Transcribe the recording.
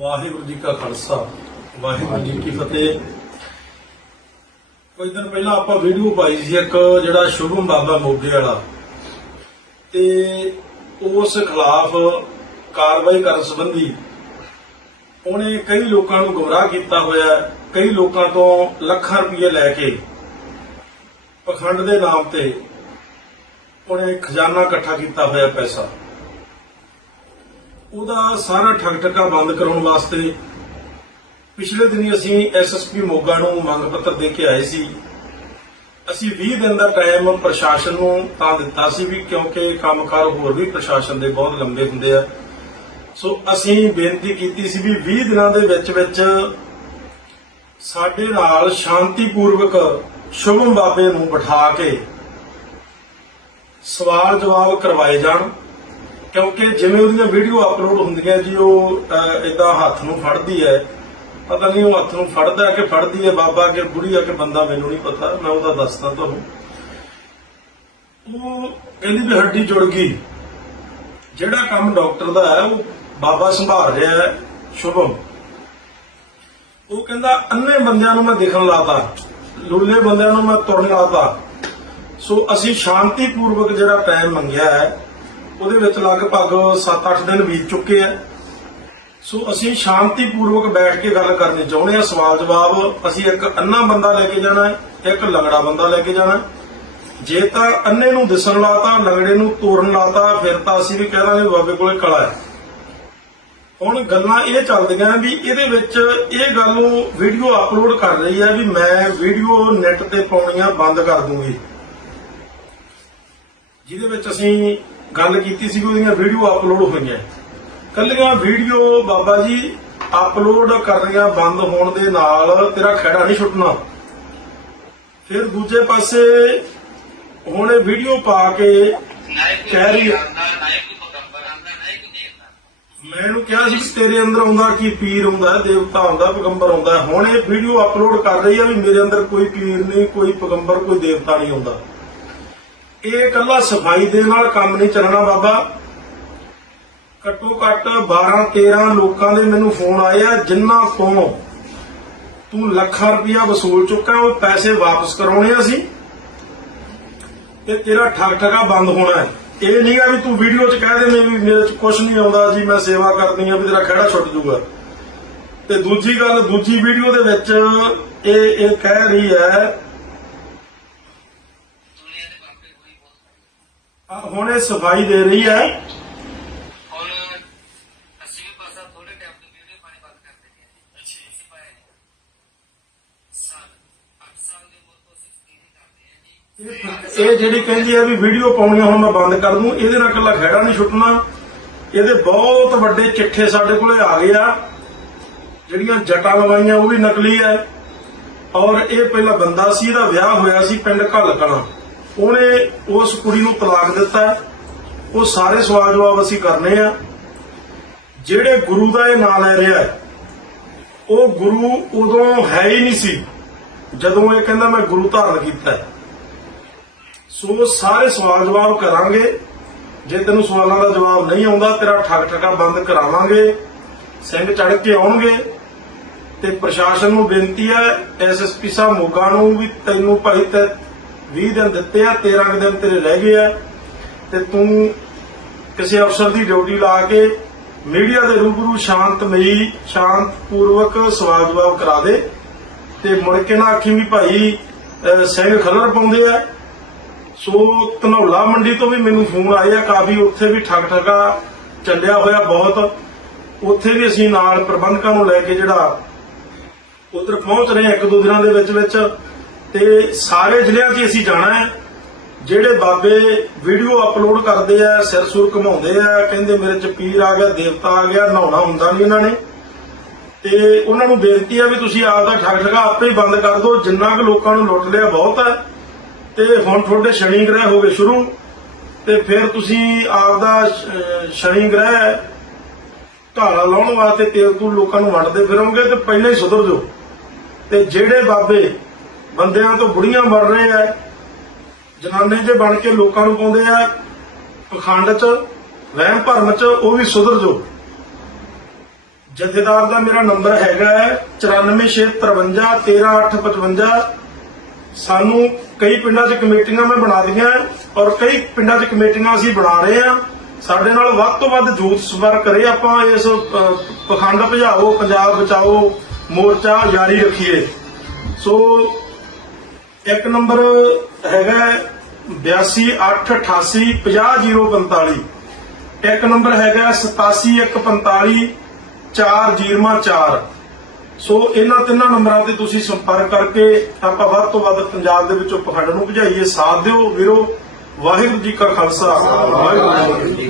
ਵਾਹਿਗੁਰੂ ਜੀ ਕਾ ਖਾਲਸਾ, ਵਾਹਿਗੁਰੂ ਜੀ ਕੀ ਫਤਿਹ। ਕੁਝ ਦਿਨ ਪਹਿਲਾਂ ਆਪਾਂ ਵੀਡੀਓ ਪਾਈ ਸੀ ਇੱਕ, ਜਿਹੜਾ ਸ਼ੁਭਮ ਬਾਬਾ ਮੋਗੇ ਵਾਲਾ। ਤੇ ਉਸ ਖਿਲਾਫ ਕਾਰਵਾਈ ਕਰਨ ਸੰਬੰਧੀ ਉਹਨੇ ਕਈ ਲੋਕਾਂ ਨੂੰ ਗੁੰਮਰਾਹ ਕੀਤਾ ਹੋਇਆ ਕਈ ਲੋਕਾਂ ਤੋਂ ਲੱਖਾਂ ਰੁਪਏ ਲੈ ਕੇ ਪਖੰਡ ਦੇ ਨਾਮ ਤੇ ਉਹਨੇ ਖਜ਼ਾਨਾ ਇਕੱਠਾ ਕੀਤਾ ਹੋਇਆ ਪੈਸਾ। ਉਹਦਾ ਸਾਰਾ ਠੱਗ ਠੱਗਾ ਬੰਦ ਕਰਾਉਣ ਵਾਸਤੇ ਪਿਛਲੇ ਦਿਨੀ ਅਸੀਂ ਐਸਐਸਪੀ ਮੋਗਾ ਨੂੰ ਮੰਗ ਪੱਤਰ ਦੇ ਕੇ ਆਏ ਸੀ। ਅਸੀਂ 20 ਦਿਨ ਦਾ ਟਾਈਮ ਪ੍ਰਸ਼ਾਸਨ ਨੂੰ ਤਾਂ ਦਿੱਤਾ ਸੀ ਵੀ ਕਿਉਂਕਿ ਕੰਮਕਾਰ ਹੋਰ ਵੀ ਪ੍ਰਸ਼ਾਸਨ ਦੇ ਬਹੁਤ ਲੰਬੇ ਹੁੰਦੇ ਆ। ਸੋ ਅਸੀਂ ਬੇਨਤੀ ਕੀਤੀ ਸੀ ਵੀ 20 ਦਿਨਾਂ ਦੇ ਵਿੱਚ ਵਿੱਚ ਸਾਡੇ ਨਾਲ ਸ਼ਾਂਤੀਪੂਰਵਕ ਸ਼ੁਭਮ ਬਾਬੇ ਨੂੰ ਬਿਠਾ ਕੇ ਸਵਾਲ ਜਵਾਬ ਕਰਵਾਏ ਜਾਣ। ਕਿਉਂਕਿ ਜਿਵੇਂ ਉਹਦੀਆਂ ਵੀਡੀਓ ਅਪਲੋਡ ਹੁੰਦੀਆਂ ਜੀ, ਉਹ ਇਦਾਂ ਹੱਥ ਨੂੰ ਫੜਦੀ ਹੈ। ਪਤਾ ਨਹੀਂ ਉਹ ਹੱਥ ਨੂੰ ਫੜਦਾ ਕਿ ਫੜਦੀ ਹੈ, ਬਾਬਾ ਕਿ ਬੁੜੀ ਆ ਕਿ ਬੰਦਾ ਮੈਨੂੰ ਨਹੀਂ ਪਤਾ, ਮੈਂ ਉਹਦਾ ਦੱਸਦਾ ਤੁਹਾਨੂੰ। ਉਹ ਕਹਿੰਦੀ ਵੀ ਹੱਡੀ ਜੁੜ ਗਈ। ਜਿਹੜਾ ਕੰਮ ਡਾਕਟਰ ਦਾ ਹੈ, ਉਹ ਬਾਬਾ ਸੰਭਾਲ ਰਿਹਾ ਹੈ, ਸ਼ੁਭਮ। ਉਹ ਕਹਿੰਦਾ, ਅੰਨੇ ਬੰਦਿਆਂ ਨੂੰ ਮੈਂ ਦਿਖਣ ਲਾਤਾ, ਲੁੱਲੇ ਬੰਦਿਆਂ ਨੂੰ ਮੈਂ ਤੁਰਨ ਲਾਤਾ। ਸੋ ਅਸੀਂ ਸ਼ਾਂਤੀਪੂਰਵਕ ਜਿਹੜਾ ਟਾਈਮ ਮੰਗਿਆ ਹੈ ਉਹਦੇ ਵਿੱਚ ਲਗਭਗ 7-8 ਦਿਨ ਬੀਤ ਚੁੱਕੇ ਆ। ਸੋ ਅਸੀਂ ਸ਼ਾਂਤੀਪੂਰਵਕ ਬੈਠ ਕੇ ਗੱਲ ਕਰਨੀ ਚਾਹੁੰਦੇ ਆ। ਸਵਾਲ ਜਵਾਬ, ਅਸੀਂ ਇੱਕ ਅੰਨਾ ਬੰਦਾ ਲੈ ਕੇ ਜਾਣਾ ਹੈ, ਇੱਕ ਲੰਗੜਾ ਬੰਦਾ ਲੈ ਕੇ ਜਾਣਾ ਜੇ ਤਾਂ ਅੰਨੇ ਨੂੰ ਦਿਸਣ ਲਾਤਾ, ਲੰਗੜੇ ਨੂੰ ਤੋਰਨ ਲਾਤਾ, ਫਿਰ ਤਾਂ ਅਸੀਂ ਵੀ ਕਹਿ ਦਾਂਗੇ ਬਾਬੇ ਕੋਲੇ ਕਲਾ ਹੈ। ਹੁਣ ਗੱਲਾਂ ਇਹ ਚੱਲਦੀਆਂ ਵੀ ਇਹਦੇ ਵਿੱਚ ਇਹ ਗੱਲ ਨੂੰ ਵੀਡੀਓ ਅਪਲੋਡ ਕਰ ਰਹੀ ਹੈ ਵੀ ਮੈਂ ਵੀਡੀਓ ਨੈਟ ਤੇ ਪਾਉਣੀਆਂ ਬੰਦ ਕਰ ਦੂੰਗੀ। ਜਿਹਦੇ ਵਿੱਚ ਅਸੀਂ ਗੱਲ ਕੀਤੀ ਸੀ ਕਿ ਉਹਦੀਆਂ ਵੀਡੀਓ ਅਪਲੋਡ ਹੋਈਆਂ। ਕੱਲੀਆਂ ਵੀਡੀਓ ਬਾਬਾ ਜੀ ਅਪਲੋਡ ਕਰਨੀਆਂ ਬੰਦ ਹੋਣ ਦੇ ਨਾਲ ਤੇਰਾ ਖੜਾ ਨਹੀਂ ਛੁੱਟਣਾ। ਫਿਰ ਦੂਜੇ ਪਾਸੇ ਹੁਣ ਇਹ ਵੀਡੀਓ ਪਾ ਕੇ ਕਹਿ ਰਹੀ ਹੈ ਮੈਂ ਇਹਨੂੰ ਕਿਹਾ ਸੀ ਕਿ ਤੇਰੇ ਅੰਦਰ ਆਉਂਦਾ ਕੀ ਪੀਰ ਹੁੰਦਾ ਹੈ, ਦੇਵਤਾ ਹੁੰਦਾ ਪੈਗੰਬਰ ਹੁੰਦਾ ਹੈ। ਹੁਣ ਇਹ ਵੀਡੀਓ ਅਪਲੋਡ ਕਰ ਰਹੀ ਹੈ ਵੀ ਮੇਰੇ ਅੰਦਰ ਕੋਈ ਪੀਰ ਨਹੀਂ ਕੋਈ ਪੈਗੰਬਰ ਕੋਈ ਦੇਵਤਾ ਨਹੀਂ ਹੁੰਦਾ ਇਹ ਇਕੱਲਾ ਸਫ਼ਾਈ ਦੇ ਨਾਲ ਕੰਮ ਨਹੀਂ ਚੱਲਣਾ ਬਾਬਾ। ਘੱਟੋ ਘੱਟ 12 13 ਲੋਕਾਂ ਦੇ ਮੈਨੂੰ ਫੋਨ ਆਏ ਆ ਜਿਨ੍ਹਾਂ ਤੋਂ ਤੂੰ ਲੱਖਾਂ ਰੁਪਇਆ ਵਸੂਲ ਚੁੱਕਾ, ਉਹ ਪੈਸੇ ਵਾਪਸ ਕਰਾਉਣੇ ਆ ਸੀ ਤੇ ਤੇਰਾ ਠੱਗ ਠਗਾ ਬੰਦ ਹੋਣਾ ਹੈ। ਇਹ ਨਹੀਂ ਆ ਵੀ ਤੂੰ ਵੀਡੀਓ 'ਚ ਕਹਿ ਦੇ ਵੀ ਮੇਰੇ 'ਚ ਕੁਝ ਨਹੀਂ ਆਉਂਦਾ ਜੀ, ਮੈਂ ਸੇਵਾ ਕਰਦੀ ਆ ਵੀ ਤੇਰਾ ਖੜਾ ਛੁੱਟ ਜੂਗਾ ਤੇ ਦੂਜੀ ਗੱਲ, ਦੂਜੀ ਵੀਡੀਓ ਦੇ ਵਿੱਚ ਇਹ ਇਹ ਕਹਿ ਰਹੀ ਹੈ ਆ ਹੁਣ ਇਹ ਸਫ਼ਾਈ ਦੇ ਰਹੀ ਹੈ। ਇਹ ਜਿਹੜੀ ਕਹਿੰਦੀ ਆ ਵੀ ਵੀਡੀਓ ਪਾਉਣੀਆਂ ਹੁਣ ਮੈਂ ਬੰਦ ਕਰ ਦੂੰ ਇਹਦੇ ਨਾਲ ਇਕੱਲਾ ਖਹਿੜਾ ਨਹੀਂ ਛੁੱਟਣਾ। ਇਹਦੇ ਬਹੁਤ ਵੱਡੇ ਚਿੱਠੇ ਸਾਡੇ ਕੋਲੇ ਆ ਗਏ ਆ। ਜਿਹੜੀਆਂ ਜਟਾਂ ਲਵਾਈਆਂ ਉਹ ਵੀ ਨਕਲੀ ਹੈ। ਔਰ ਇਹ ਪਹਿਲਾ ਬੰਦਾ ਸੀ ਇਹਦਾ ਵਿਆਹ ਹੋਇਆ ਸੀ ਪਿੰਡ ਘੱਲਕਣਾ। ਉਹਨੇ ਉਸ ਕੁੜੀ ਨੂੰ ਤਲਾਕ ਦਿੱਤਾ। ਉਹ ਸਾਰੇ ਸਵਾਲ ਜਵਾਬ ਅਸੀਂ ਕਰਨੇ ਆ। ਜਿਹੜੇ ਗੁਰੂ ਦਾ ਇਹ ਨਾਂ ਲੈ ਰਿਹਾ ਉਹ ਗੁਰੂ ਉਦੋਂ ਹੈ ਹੀ ਨਹੀਂ ਸੀ, ਜਦੋਂ ਇਹ ਕਹਿੰਦਾ ਮੈਂ ਗੁਰੂ ਧਾਰਨ ਕੀਤਾ ਸੋ ਸਾਰੇ ਸਵਾਲ ਜਵਾਬ ਕਰਾਂਗੇ। ਜੇ ਤੈਨੂੰ ਸਵਾਲਾਂ ਦਾ ਜਵਾਬ ਨਹੀਂ ਆਉਂਦਾ, ਤੇਰਾ ਠੱਗ ਠੱਗਾ ਬੰਦ ਕਰਾਵਾਂਗੇ। ਸਿੰਘ ਚੜ ਕੇ ਆਉਣਗੇ। ਤੇ ਪ੍ਰਸ਼ਾਸਨ ਨੂੰ ਬੇਨਤੀ ਹੈ ਐਸਐਸਪੀ ਸਾਹਿਬ ਮੋਗਾ ਨੂੰ ਵੀ ਤੈਨੂੰ ਭਾਈ ਤੇ 20 ਦਿਨ ਦਿੱਤੇ ਆ 13 ਕੁ ਦਿਨ ਤੇਰੇ ਰਹਿ ਗਏ ਆ। ਤੇ ਤੂੰ ਕਿਸੇ ਅਫਸਰ ਦੀ ਡਿਊਟੀ ਲਾ ਕੇ ਮੀਡੀਆ ਦੇ ਰੂਬਰੂ ਸ਼ਾਂਤਮਈ, ਸ਼ਾਂਤਪੂਰਵਕ ਸਵਾਲ ਜਵਾਬ ਕਰਾ ਦੇ। ਤੇ ਮੁੜ ਕੇ ਨਾ ਆਖੀ ਵੀ ਭਾਈ ਸਿੰਘ ਖਲਰ ਪਾਉਂਦੇ ਆ। ਸੋ ਧਨੌਲਾ ਮੰਡੀ ਤੋਂ ਵੀ ਮੈਨੂੰ ਫੋਨ ਆਏ ਆ ਕਾਫੀ ਉੱਥੇ ਵੀ ਠੱਗ ਠਗਾ ਚੱਲਿਆ ਹੋਇਆ ਬਹੁਤ। ਉੱਥੇ ਵੀ ਅਸੀਂ ਨਾਲ ਪ੍ਰਬੰਧਕਾਂ ਨੂੰ ਲੈ ਕੇ ਜਿਹੜਾ ਉਧਰ ਪਹੁੰਚ ਰਹੇ ਹਾਂ ਇੱਕ ਦੋ ਦਿਨਾਂ ਦੇ ਵਿੱਚ ਵਿੱਚ। ਤੇ ਸਾਰੇ ਜ਼ਿਲ੍ਹਿਆਂ 'ਚ ਹੀ ਅਸੀਂ ਜਾਣਾ ਹੈ। ਜਿਹੜੇ ਬਾਬੇ ਵੀਡੀਓ ਅਪਲੋਡ ਕਰਦੇ ਆ, ਸਿਰ ਸੁਰ ਘਮਾਉਂਦੇ ਆ, ਕਹਿੰਦੇ ਮੇਰੇ ਚ ਪੀਰ ਆ ਗਿਆ, ਦੇਵਤਾ ਆ ਗਿਆ, ਨਹਾਉਣਾ ਹੁੰਦਾ ਨਹੀਂ ਉਹਨਾਂ ਨੇ। ਤੇ ਉਹਨਾਂ ਨੂੰ ਬੇਨਤੀ ਆ ਵੀ ਤੁਸੀਂ ਆਪ ਦਾ ਠੱਗ ਠਗਾ ਆਪੇ ਹੀ ਬੰਦ ਕਰ ਦਿਓ, ਜਿੰਨਾ ਕੁ ਲੋਕਾਂ ਨੂੰ ਲੁੱਟ ਲਿਆ ਬਹੁਤ ਹੈ। ਤੇ ਹੁਣ ਤੁਹਾਡੇ ਸ਼ਨੀ ਗ੍ਰਹਿ ਹੋ ਗਏ ਸ਼ੁਰੂ, ਤੇ ਫਿਰ ਤੁਸੀਂ ਆਪ ਦਾ ਸ਼ਨੀ ਗ੍ਰਹਿ ਢਾਲਾ ਲਾਉਣ ਵਾਸਤੇ ਤੇਲ ਤੂੰ ਲੋਕਾਂ ਨੂੰ ਵੰਡਦੇ ਫਿਰੋਗੇ ਤੇ ਪਹਿਲਾਂ ਹੀ ਸੁਧਰ ਜਾਓ। ਤੇ ਜਿਹੜੇ ਬਾਬੇ ਬੰਦਿਆਂ ਤੋਂ ਬੁੜੀਆਂ ਮਰ ਰਹੇ ਆ। ਜਨਾਨੇ ਜੇ ਬਣ ਕੇ ਲੋਕਾਂ ਨੂੰ ਪਾਉਂਦੇ ਆ ਪਖੰਡ ਚ ਵਹਿਮ ਭਰਮ ਚ ਉਹ ਵੀ ਸੁਧਰ ਜੋ ਜਥੇਦਾਰ ਦਾ ਮੇਰਾ ਨੰਬਰ ਹੈਗਾ ਹੈ 9465313855 ਸਾਨੂੰ ਕਈ ਪਿੰਡਾਂ 'ਚ ਕਮੇਟੀਆਂ ਮੈਂ ਬਣਾ ਦਿੱਤੀਆਂ ਔਰ ਕਈ ਪਿੰਡਾਂ 'ਚ ਕਮੇਟੀਆਂ ਅਸੀਂ ਬਣਾ ਰਹੇ ਹਾਂ। ਸਾਡੇ ਨਾਲ ਵੱਧ ਤੋਂ ਵੱਧ ਜੂਥ ਸੰਪਰਕ ਕਰੇ ਆਪਾਂ ਇਸ ਅਹ, ਪਖੰਡ ਭਜਾਓ ਪੰਜਾਬ ਬਚਾਓ ਮੋਰਚਾ ਜਾਰੀ ਰੱਖੀਏ। ਸੋ ਇੱਕ ਨੰਬਰ ਹੈਗਾ 828885050045 ਇੱਕ ਨੰਬਰ ਹੈਗਾ 87145 4004 ਸੋ ਇਹਨਾਂ ਤਿੰਨਾਂ ਨੰਬਰਾਂ ਤੇ ਤੁਸੀਂ ਸੰਪਰਕ ਕਰਕੇ ਆਪਾਂ ਵੱਧ ਤੋਂ ਵੱਧ ਪੰਜਾਬ ਦੇ ਵਿੱਚੋਂ ਪਖੰਡ ਨੂੰ ਭਜਾਈਏ। ਸਾਥ ਦਿਓ ਵੀਰੋ, ਵਾਹਿਗੁਰੂ ਜੀ ਕਾ ਖਾਲਸਾ। ਵਾਹਿਗੁਰੂ ਜੀ